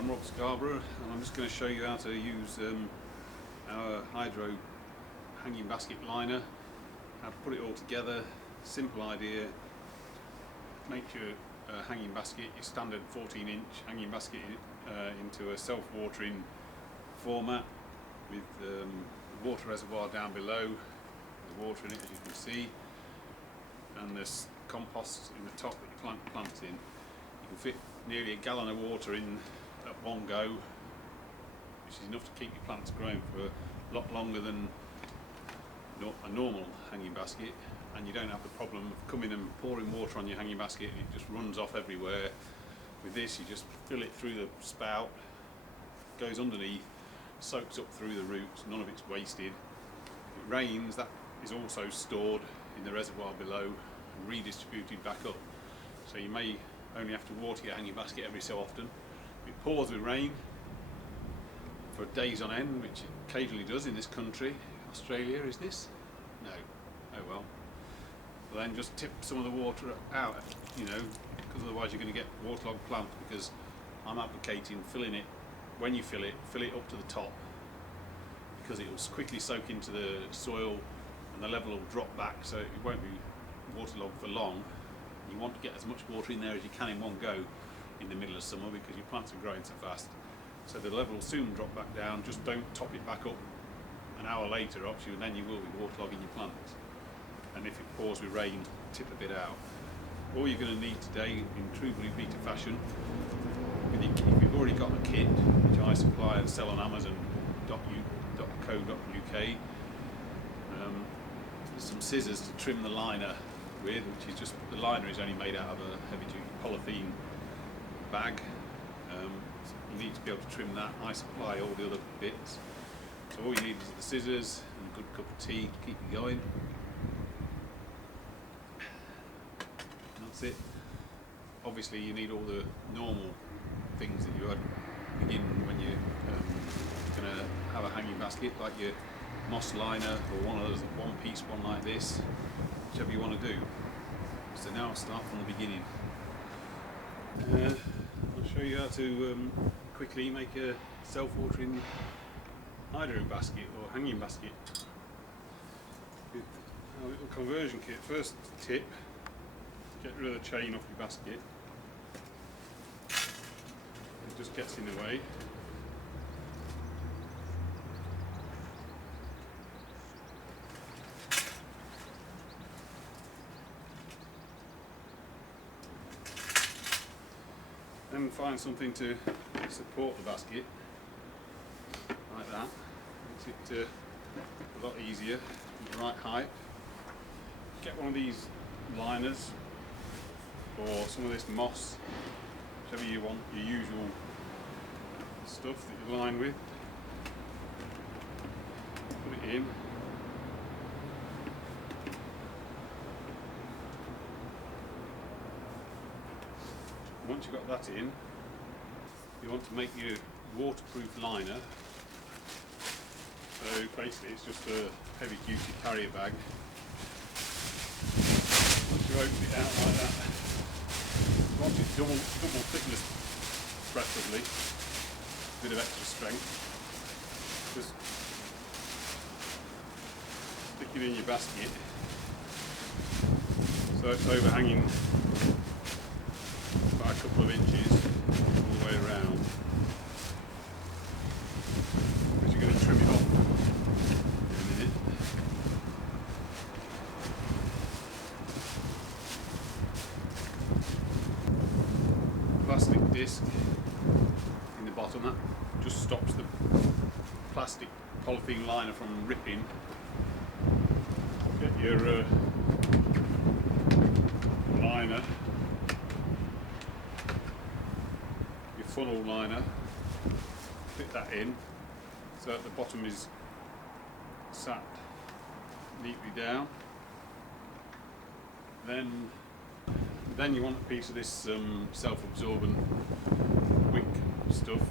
I'm Rob Scarborough, and I'm just going to show you how to use our hydro hanging basket liner, how to put it all together. Simple idea. Make your hanging basket, your standard 14-inch hanging basket, into a self-watering format with the water reservoir down below, the water in it, as you can see, and there's compost in the top that you plant the plants in. You can fit nearly a gallon of water in at one go, which is enough to keep your plants growing for a lot longer than a normal hanging basket, and you don't have the problem of coming and pouring water on your hanging basket and it just runs off everywhere. With this, you just fill it through the spout, goes underneath, soaks up through the roots, none of it's wasted. If it rains, that is also stored in the reservoir below and redistributed back up. So you may only have to water your hanging basket every so often. It pours with rain for days on end, which it occasionally does in this country. Australia, is this? No. Oh well. Well, then just tip some of the water out, because otherwise you're going to get waterlogged plants, because I'm advocating filling it, when you fill it up to the top, because it will quickly soak into the soil and the level will drop back, so it won't be waterlogged for long. You want to get as much water in there as you can in one go in the middle of summer, because your plants are growing so fast. So the level will soon drop back down. Just don't top it back up an hour later, obviously, and then you will be waterlogging your plants. And if it pours with rain, tip a bit out. All you're going to need today, in true Blue Peter fashion, if you've already got a kit, which I supply and sell on Amazon.co.uk, there's some scissors to trim the liner with, which is just, the liner is only made out of a heavy duty polythene bag. So you need to be able to trim that. I supply all the other bits. So all you need is the scissors and a good cup of tea to keep you going. And that's it. Obviously you need all the normal things that you would begin when you're going to have a hanging basket, like your moss liner or one of those one-piece one like this, whichever you want to do. So now I'll start from the beginning. I'll show you how to quickly make a self-watering hydro basket or hanging basket with a little conversion kit. First tip, get rid of the chain off your basket. It just gets in the way. Then find something to support the basket, like that. Makes it a lot easier, the right height. Get one of these liners or some of this moss, whichever you want, your usual stuff that you line with. Put it in. Once you've got that in, you want to make your waterproof liner. So basically it's just a heavy duty carrier bag. Once you open it out like that, you want it double thickness preferably, a bit of extra strength. Just stick it in your basket so it's overhanging by a couple of inches all the way around, because you're going to trim it off in a minute. Plastic disc in the bottom, that just stops the plastic polythene liner from ripping. Get your liner, funnel liner, fit that in so that the bottom is sat neatly down. Then you want a piece of this self-absorbent wick stuff,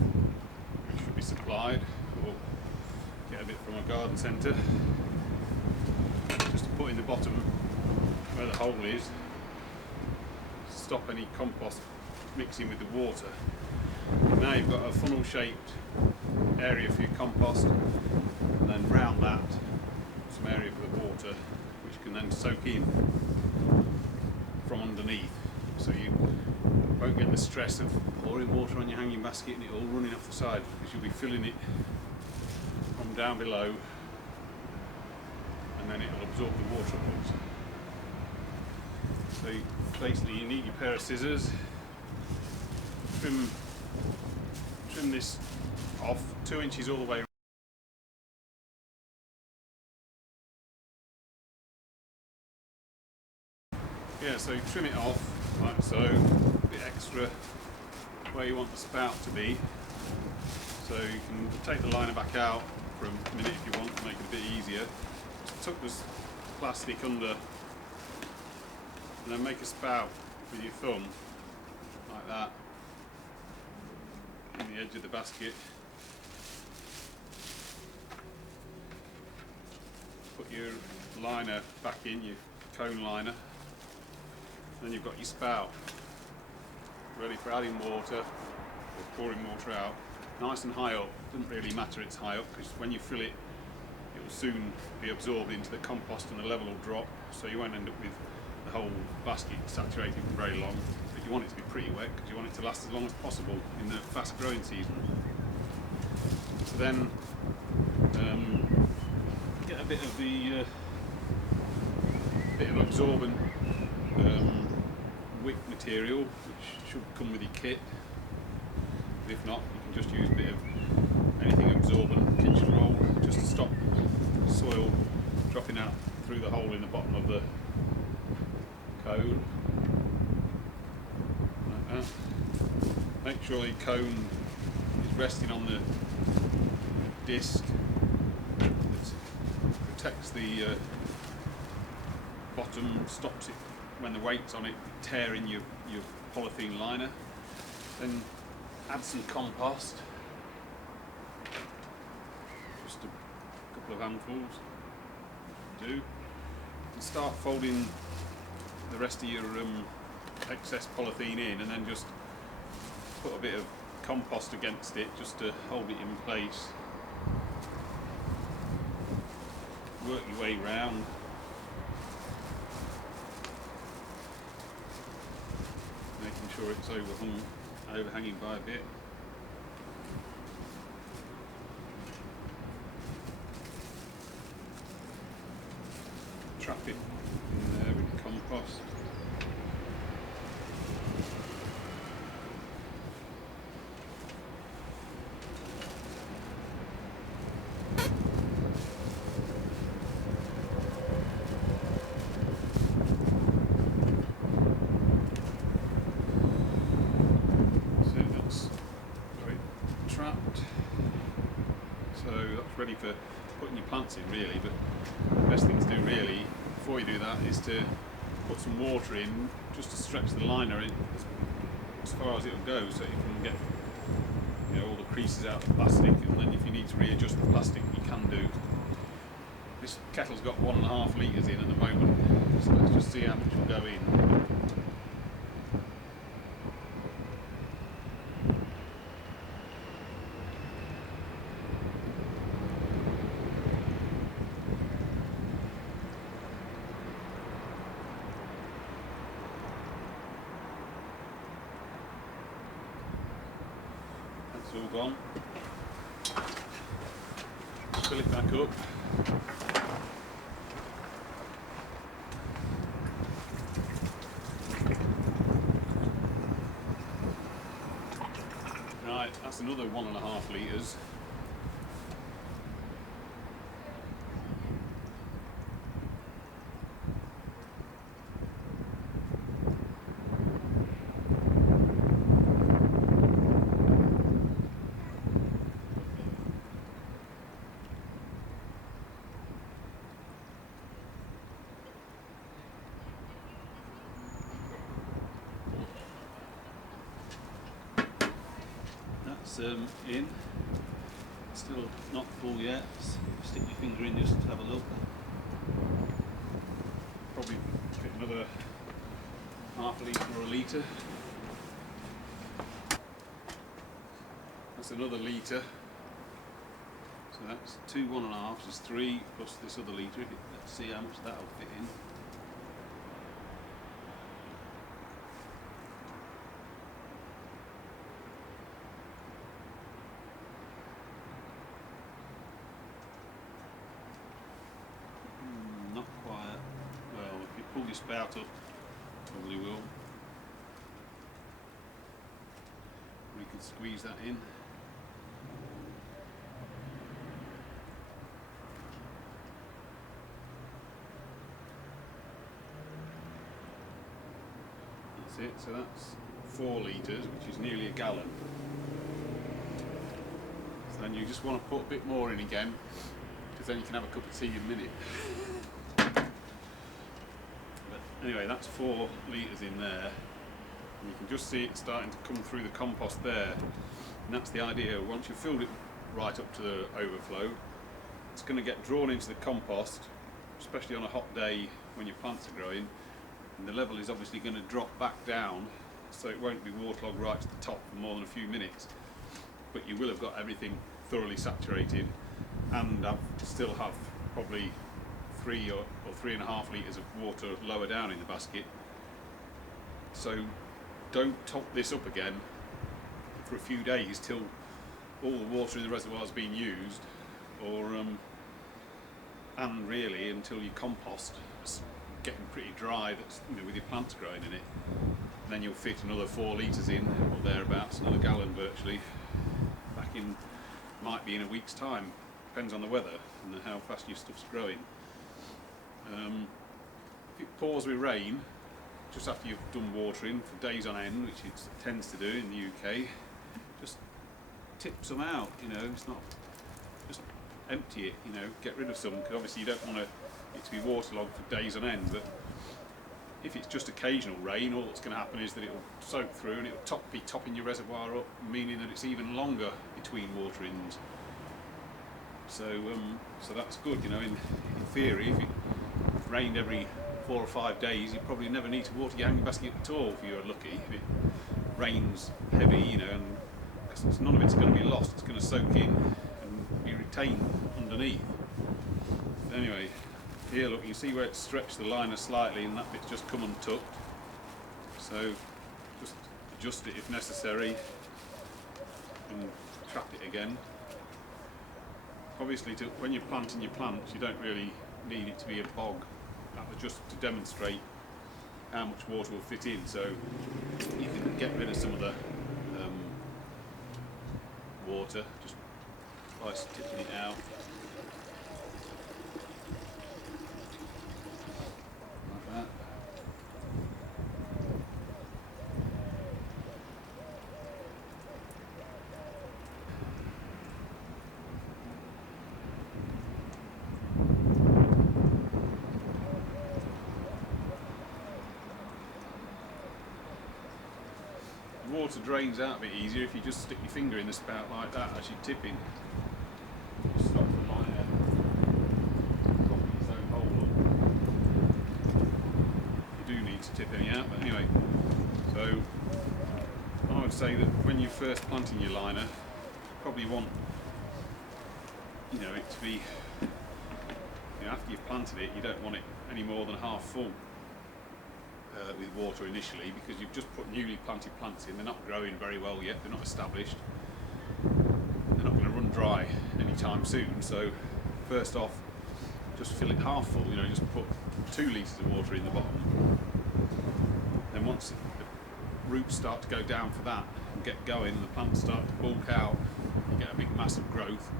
which should be supplied, or get a bit from a garden centre, just to put in the bottom where the hole is, stop any compost mixing with the water. Now you've got a funnel shaped area for your compost, and then round that some area for the water, which can then soak in from underneath, so you won't get the stress of pouring water on your hanging basket and it all running off the side, because you'll be filling it from down below, and then it'll absorb the water upwards. So basically you need your pair of scissors, trim this off 2 inches all the way. Yeah, so you trim it off like so, a bit extra where you want the spout to be. So you can take the liner back out for a minute if you want to make it a bit easier. Just tuck this plastic under, and then make a spout with your thumb like that in the edge of the basket. Put your liner back in, your cone liner. Then you've got your spout ready for adding water or pouring water out. Nice and high up, doesn't really matter it's high up, because when you fill it, it will soon be absorbed into the compost and the level will drop, so you won't end up with the whole basket saturated for very long. But you want it to be pretty wet because you want it to last as long as possible in the fast growing season. So then get a bit of the bit of absorbent wick material, which should come with your kit. If not, you can just use a bit of anything absorbent, kitchen roll, just to stop soil dropping out through the hole in the bottom of the cone, like that. Make sure your cone is resting on the disc that protects the bottom, stops it when the weight's on it tearing your polythene liner. Then add some compost, just a couple of handfuls do, and start folding the rest of your excess polythene in, and then just put a bit of compost against it just to hold it in place. Work your way round. Making sure it's overhanging by a bit. Trap it in there with the compost. So that's ready for putting your plants in, really. But the best thing to do really before you do that is to put some water in, just to stretch the liner in as far as it'll go, so you can get, you know, all the creases out of the plastic, and then if you need to readjust the plastic, you can do. This kettle's got 1.5 litres in at the moment, so let's just see how much will go in. It's all gone. Fill it back up. Right, that's another 1.5 litres. In. Still not full yet. Stick your finger in just to have a look. Probably fit another 1/2 litre or 1 litre. That's another litre. So that's 2 1.5s is 3 plus this other litre. Let's see how much that'll fit in. Not quite. Well, if you pull your spout up, probably will. We could squeeze that in. That's it, so that's 4 litres, which is nearly a gallon. So then you just want to put a bit more in again, because then you can have a cup of tea in a minute. But anyway, that's 4 litres in there. And you can just see it starting to come through the compost there. And that's the idea. Once you've filled it right up to the overflow, it's going to get drawn into the compost, especially on a hot day when your plants are growing. And the level is obviously going to drop back down, so it won't be waterlogged right to the top for more than a few minutes. But you will have got everything thoroughly saturated, and still have probably 3 or 3.5 litres of water lower down in the basket. So don't top this up again for a few days till all the water in the reservoir has been used, or and really until your compost is getting pretty dry, that's, you know, with your plants growing in it. And then you'll fit another 4 litres in, or thereabouts, another gallon virtually, back in, might be in a week's time, depends on the weather and how fast your stuff's growing. If it pours with rain, just after you've done watering for days on end, which it tends to do in the UK, just tip some out, you know, it's not, just empty it, you know, get rid of some, because obviously you don't want it to be waterlogged for days on end. But if it's just occasional rain, all that's going to happen is that it will soak through and it will be topping your reservoir up, meaning that it's even longer between waterings. So that's good, you know, in theory. If it rained every 4 or 5 days, you probably never need to water your hanging basket at all if you're lucky. If it rains heavy, you know, and because none of it's going to be lost, it's going to soak in and be retained underneath. Anyway, here look, you see where it's stretched the liner slightly and that bit's just come untucked. So just adjust it if necessary and trap it again. Obviously, when you're planting your plants, you don't really need it to be a bog. That was just to demonstrate how much water will fit in, so you can get rid of some of the water just by tipping it out. Like that. Water drains out a bit easier if you just stick your finger in the spout like that as you're tipping. Just stop the liner popping its own hole up. You do need to tip any out, but anyway. So I would say that when you're first planting your liner, you probably want, you know, it to be, you know, after you've planted it, you don't want it any more than half full. With water initially, because you've just put newly planted plants in. They're not growing very well yet, they're not established, they're not going to run dry anytime soon. So first off, just fill it half full, you know, just put 2 litres of water in the bottom. Then once the roots start to go down for that and get going and the plants start to bulk out, you get a big mass of growth,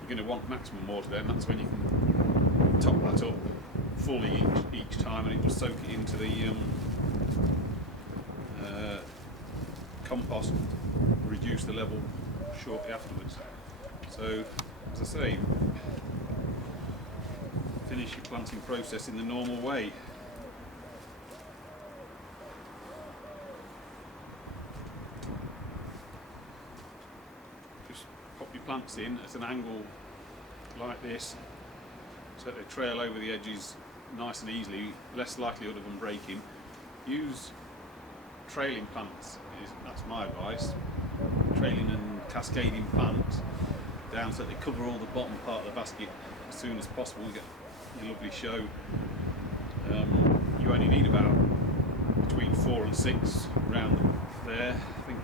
you're going to want maximum water then. That's when you can top that up fully each time, and it will soak it into the compost, reduce the level shortly afterwards. So, as I say, finish your planting process in the normal way. Just pop your plants in at an angle like this, so that they trail over the edges nice and easily, less likelihood of them breaking. Use trailing plants, that's my advice. Trailing and cascading plants down so that they cover all the bottom part of the basket as soon as possible. You get a lovely show. You only need about between 4 and 6 around there. I think,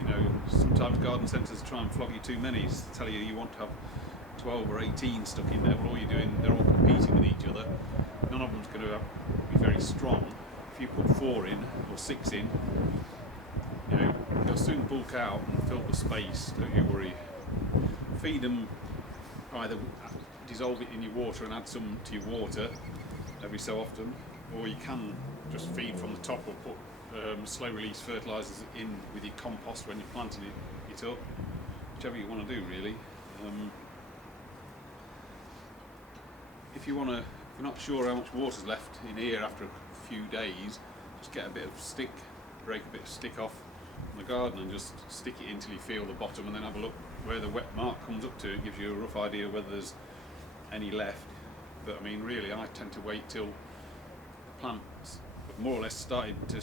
you know, sometimes garden centres try and flog you too many, tell you want to have 12 or 18 stuck in there. Well, all you're doing, they're all competing with each other. None of them's going to be very strong. If you put 4 in or 6 in, you know, they'll soon bulk out and fill the space, don't you worry. Feed them, either dissolve it in your water and add some to your water every so often, or you can just feed from the top or put slow release fertilisers in with your compost when you're planting it up, whichever you want to do really. If you're not sure how much water's left in here after a few days, just get a bit of stick, break a bit of stick off in the garden and just stick it in till you feel the bottom, and then have a look where the wet mark comes up to. It gives you a rough idea whether there's any left. But I mean, really, I tend to wait till the plants have more or less started to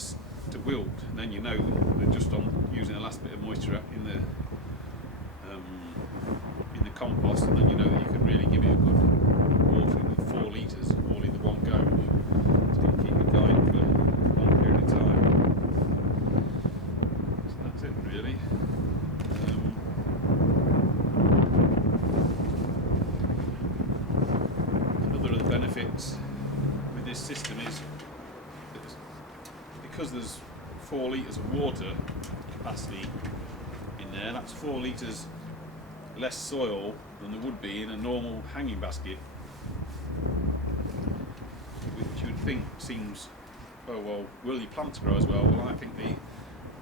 wilt, and then you know they're just on using the last bit of moisture in the compost, and then you know that you can really give it a good watering with 4 litres all in the one go. So you keep it going for a long period of time. So that's it really. Another of the benefits with this system is that because there's 4 litres of water capacity in there, that's 4 litres less soil than there would be in a normal hanging basket, which you would think seems, oh well, will your plants grow as well? Well, I think they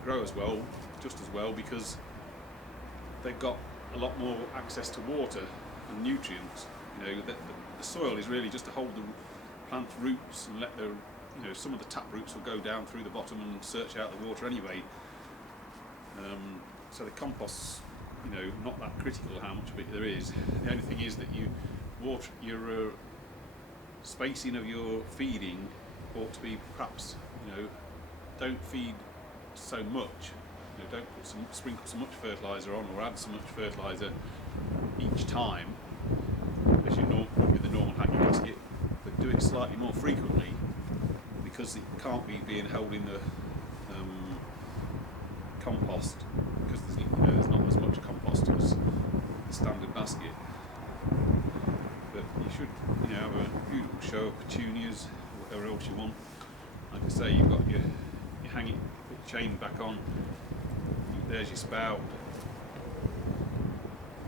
grow as well, just as well, because they've got a lot more access to water and nutrients. You know, the soil is really just to hold the plant roots and let the, you know, some of the tap roots will go down through the bottom and search out the water anyway. So the compost's, you know, not that critical how much of it there is. The only thing is that your spacing of your feeding ought to be perhaps, you know, don't feed so much. You know, don't sprinkle so much fertiliser on or add so much fertiliser each time as you would with the normal hanging basket, but do it slightly more frequently, because it can't be being held in the compost, because there's, you know, there's not as much compost as the standard basket. But you should, you know, have a beautiful show of petunias, whatever else you want. Like I say, you've got your hanging, put your chain back on. There's your spout.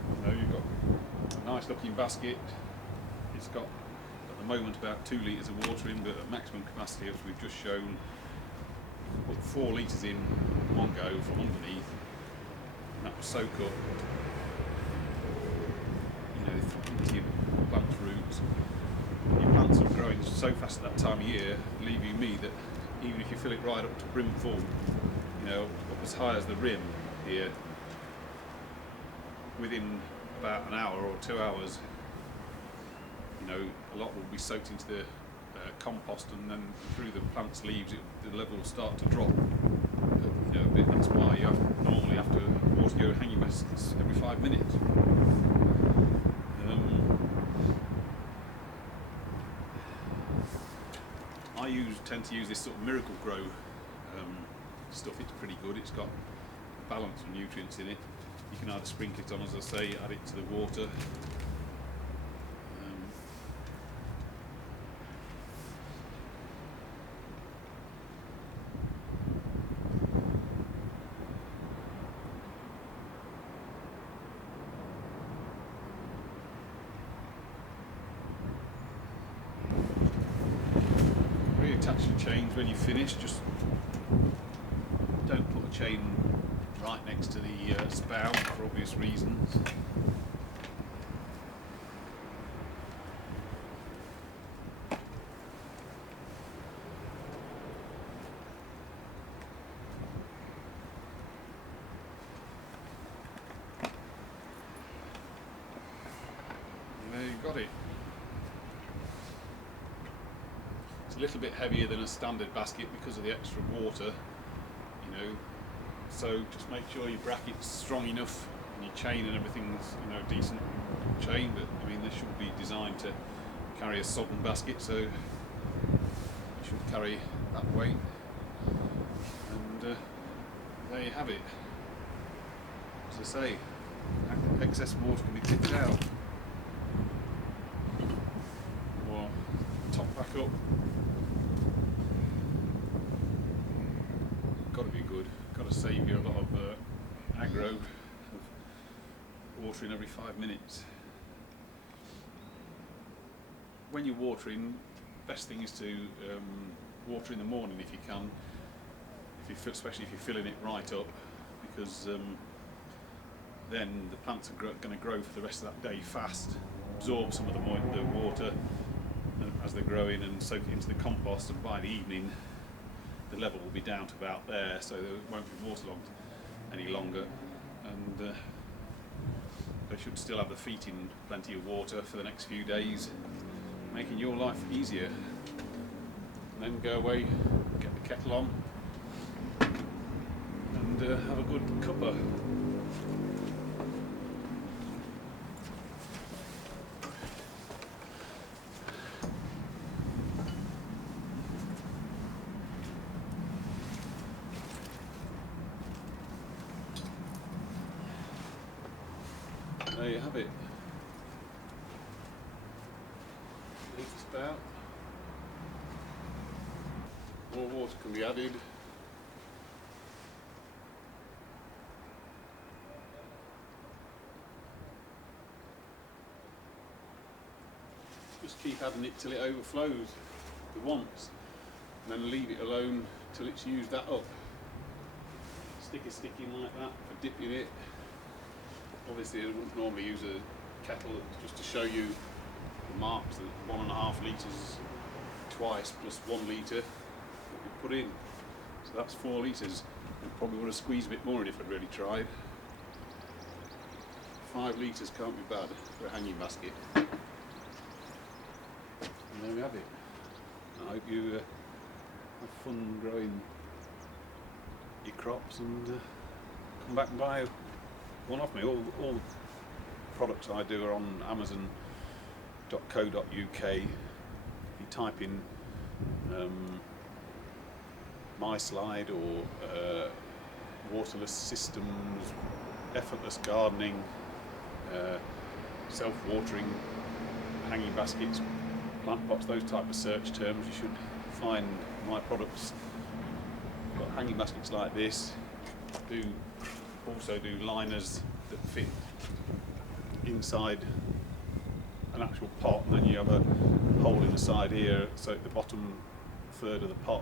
You know, you've got a nice looking basket. It's got at the moment about 2 litres of water in, but at maximum capacity, as we've just shown, put 4 litres in one go from underneath, and that will soak up, you know, into your plant roots. Your plants are growing so fast at that time of year, leaving me that even if you fill it right up to brim full, you know, up as high as the rim here, within about an hour or 2 hours, you know, a lot will be soaked into the compost, and then through the plant's leaves the level will start to drop, you know, a bit. That's why you normally have to water your hanging baskets every 5 minutes. I tend to use this sort of Miracle Grow stuff. It's pretty good. It's got a balance of nutrients in it. You can either sprinkle it on, as I say, add it to the water. Reattach the chains when you finish. Just don't put a chain right next to the spout for obvious reasons. And there you've got it. It's a little bit heavier than a standard basket because of the extra water, you know, so just make sure your bracket's strong enough and your chain and everything's, you know, decent chain, but I mean, this should be designed to carry a sodden basket, so it should carry that weight. And there you have it. As I say, excess water can be tipped out or topped back up. Got to be good. Got to save you a lot of aggro of watering every 5 minutes. When you're watering, best thing is to water in the morning if you can, especially if you're filling it right up, because then the plants are going to grow for the rest of that day fast, absorb some of the water as they're growing and soak it into the compost, and by the evening the level will be down to about there, so they won't be waterlogged any longer, and they should still have the feet in plenty of water for the next few days, making your life easier. And then go away, get the kettle on, and have a good cuppa. There you have it. Just about. More water can be added. Just keep adding it till it overflows at once, and then leave it alone till it's used that up. Stick in like that for dipping it. Obviously I wouldn't normally use a kettle, just to show you the marks, that 1.5 litres twice plus 1 litre that we put in. So that's 4 litres. I probably would have squeezed a bit more in if I'd really tried. 5 litres can't be bad for a hanging basket. And there we have it. I hope you have fun growing your crops, and come back and buy one off me. All the products I do are on Amazon.co.uk. If you type in my slide or waterless systems, effortless gardening, self-watering, hanging baskets, plant pots, those type of search terms, you should find my products. Got hanging baskets like this. Also do liners that fit inside an actual pot, and then you have a hole in the side here, so the bottom third of the pot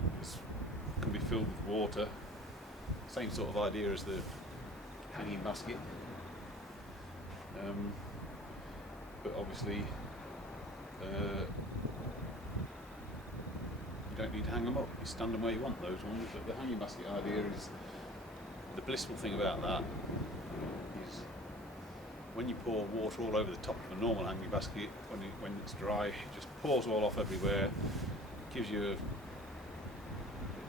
can be filled with water. Same sort of idea as the hanging basket, but obviously you don't need to hang them up, you stand them where you want, those ones. But the hanging basket idea is, the blissful thing about that is when you pour water all over the top of a normal hanging basket, when it's dry, it just pours all off everywhere. It gives you an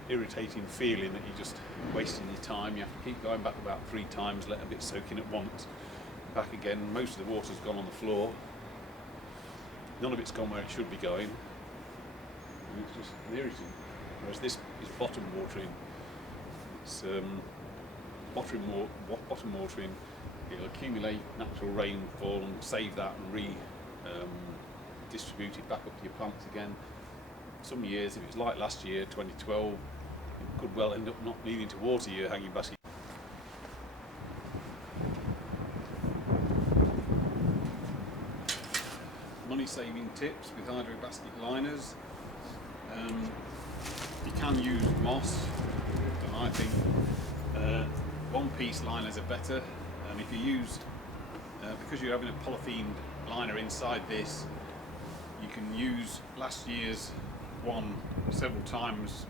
irritating feeling that you're just wasting your time. You have to keep going back about 3 times, let a bit soak in at once, back again. Most of the water's gone on the floor. None of it's gone where it should be going. And it's just irritating. Whereas this is bottom watering. It's bottom watering, it'll accumulate natural rainfall and save that and distribute it back up to your plants again. Some years, if it's like last year, 2012, you could well end up not needing to water your hanging basket. Money saving tips with hydro basket liners. You can use moss, but I think one-piece liners are better, and if you use, because you're having a polythene liner inside this, you can use last year's one several times,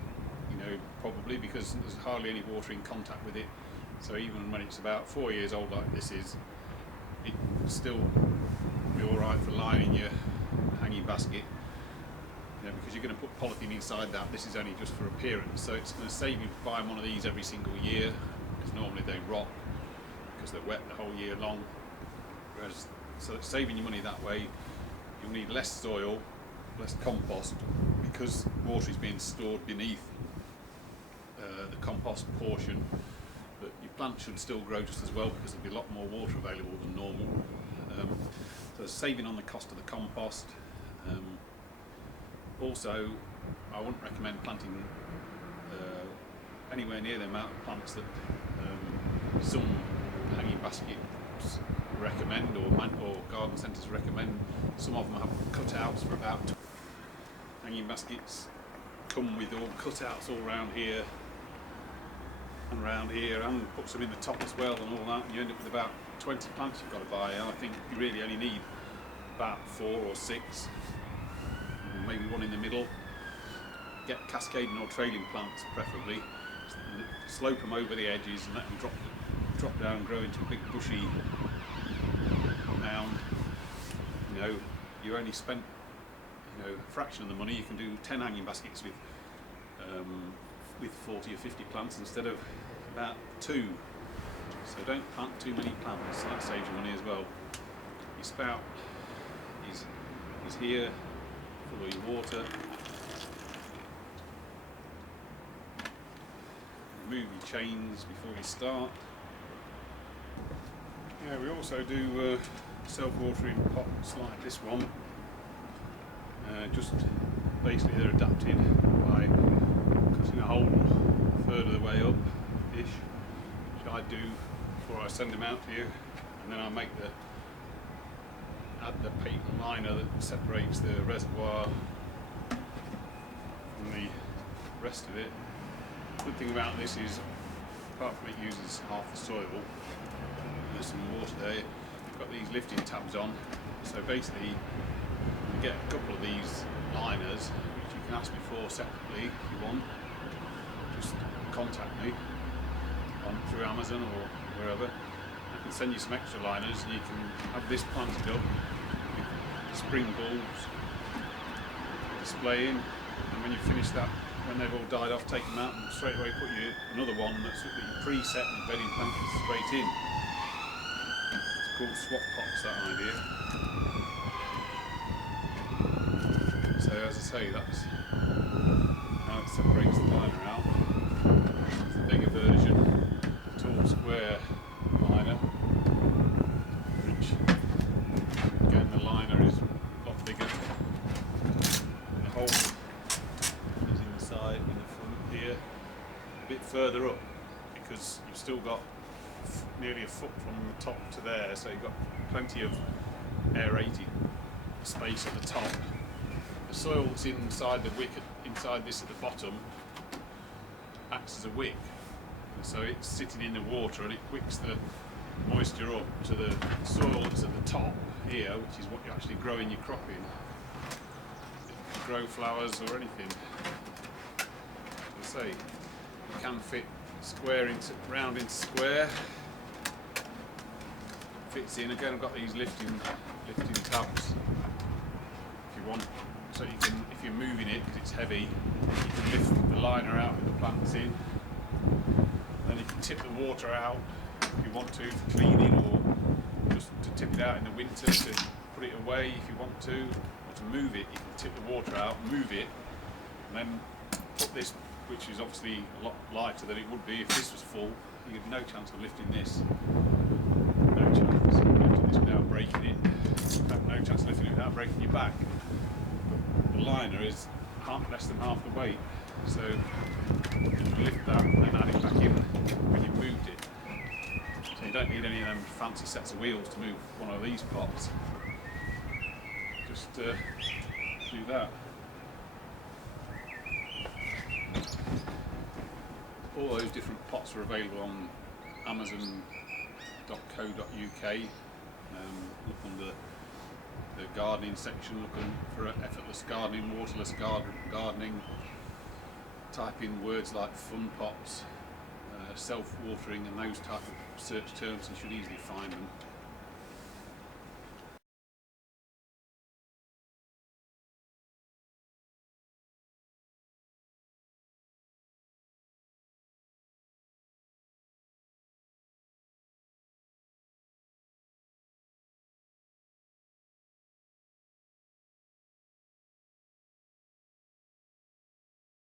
you know, probably, because there's hardly any water in contact with it. So even when it's about 4 years old like this is, it will still be alright for lining your hanging basket. You know, because you're going to put polythene inside that. This is only just for appearance, so it's going to save you buying one of these every single year, because normally they rot, because they're wet the whole year long. Whereas, so it's saving you money that way. You'll need less soil, less compost, because water is being stored beneath the compost portion. But your plant should still grow just as well, because there'll be a lot more water available than normal. So saving on the cost of the compost. Also, I wouldn't recommend planting anywhere near the amount of plants that some hanging baskets recommend, or garden centres recommend. Some of them have cutouts for about hanging baskets come with all cutouts all around here and around here, and puts them in the top as well and all that, and you end up with about 20 plants you've got to buy. And I think you really only need about 4 or 6, maybe one in the middle. Get cascading or trailing plants preferably, slope them over the edges and let them drop down and grow into a big bushy mound. You know, you only spent, you know, a fraction of the money. You can do 10 hanging baskets with 40 or 50 plants instead of about 2. So don't plant too many plants, that saves you money as well. Your spout is here, full of your water. Remove your chains before you start. Yeah, we also do self-watering pots like this one. Just basically they're adapted by cutting a hole a third of the way up-ish, which I do before I send them out to you, and then I add the patent liner that separates the reservoir from the rest of it. The good thing about this is, apart from it uses half the soil, there's some water there, you've got these lifting tabs on, so basically you get a couple of these liners, which you can ask me for separately if you want. Just contact me through Amazon or wherever. I can send you some extra liners, and you can have this planted up with spring bulbs displaying, and when you finish that, when they've all died off, take them out and straight away put you another one that you preset and bedding plants straight in. It's called swap pots, that idea. So as I say, that's how it separates the liner out. It's the bigger version, the tall square liner, which again the liner is a lot bigger. The hole is inside in the front here, a bit further up, because you've still got nearly a foot from the top to there, so you've got plenty of aerated space at the top. The soil that's inside the wick, inside this at the bottom, acts as a wick, so it's sitting in the water and it wicks the moisture up to the soil that's at the top here, which is what you're actually growing your crop in. You can grow flowers or anything. As I say, you can fit square into round into square. Fits in. Again, I've got these lifting tabs if you want, so you can, if you're moving it because it's heavy, you can lift the liner out with the plants in. Then you can tip the water out if you want to for cleaning, or just to tip it out in the winter to put it away if you want to, or to move it. You can tip the water out, move it, and then put this, which is obviously a lot lighter than it would be if this was full. You have no chance of lifting this. No chance of lifting this without breaking it. In fact, no chance of lifting it without breaking your back. But the liner is less than half the weight, so you can lift that and then add it back in when you've moved it. So you don't need any of them fancy sets of wheels to move one of these pots. Just do that. All those different pots are available on Amazon.co.uk. Look under the gardening section, looking for effortless gardening, waterless gardening. Type in words like fun pots, self-watering, and those type of search terms, and you should easily find them.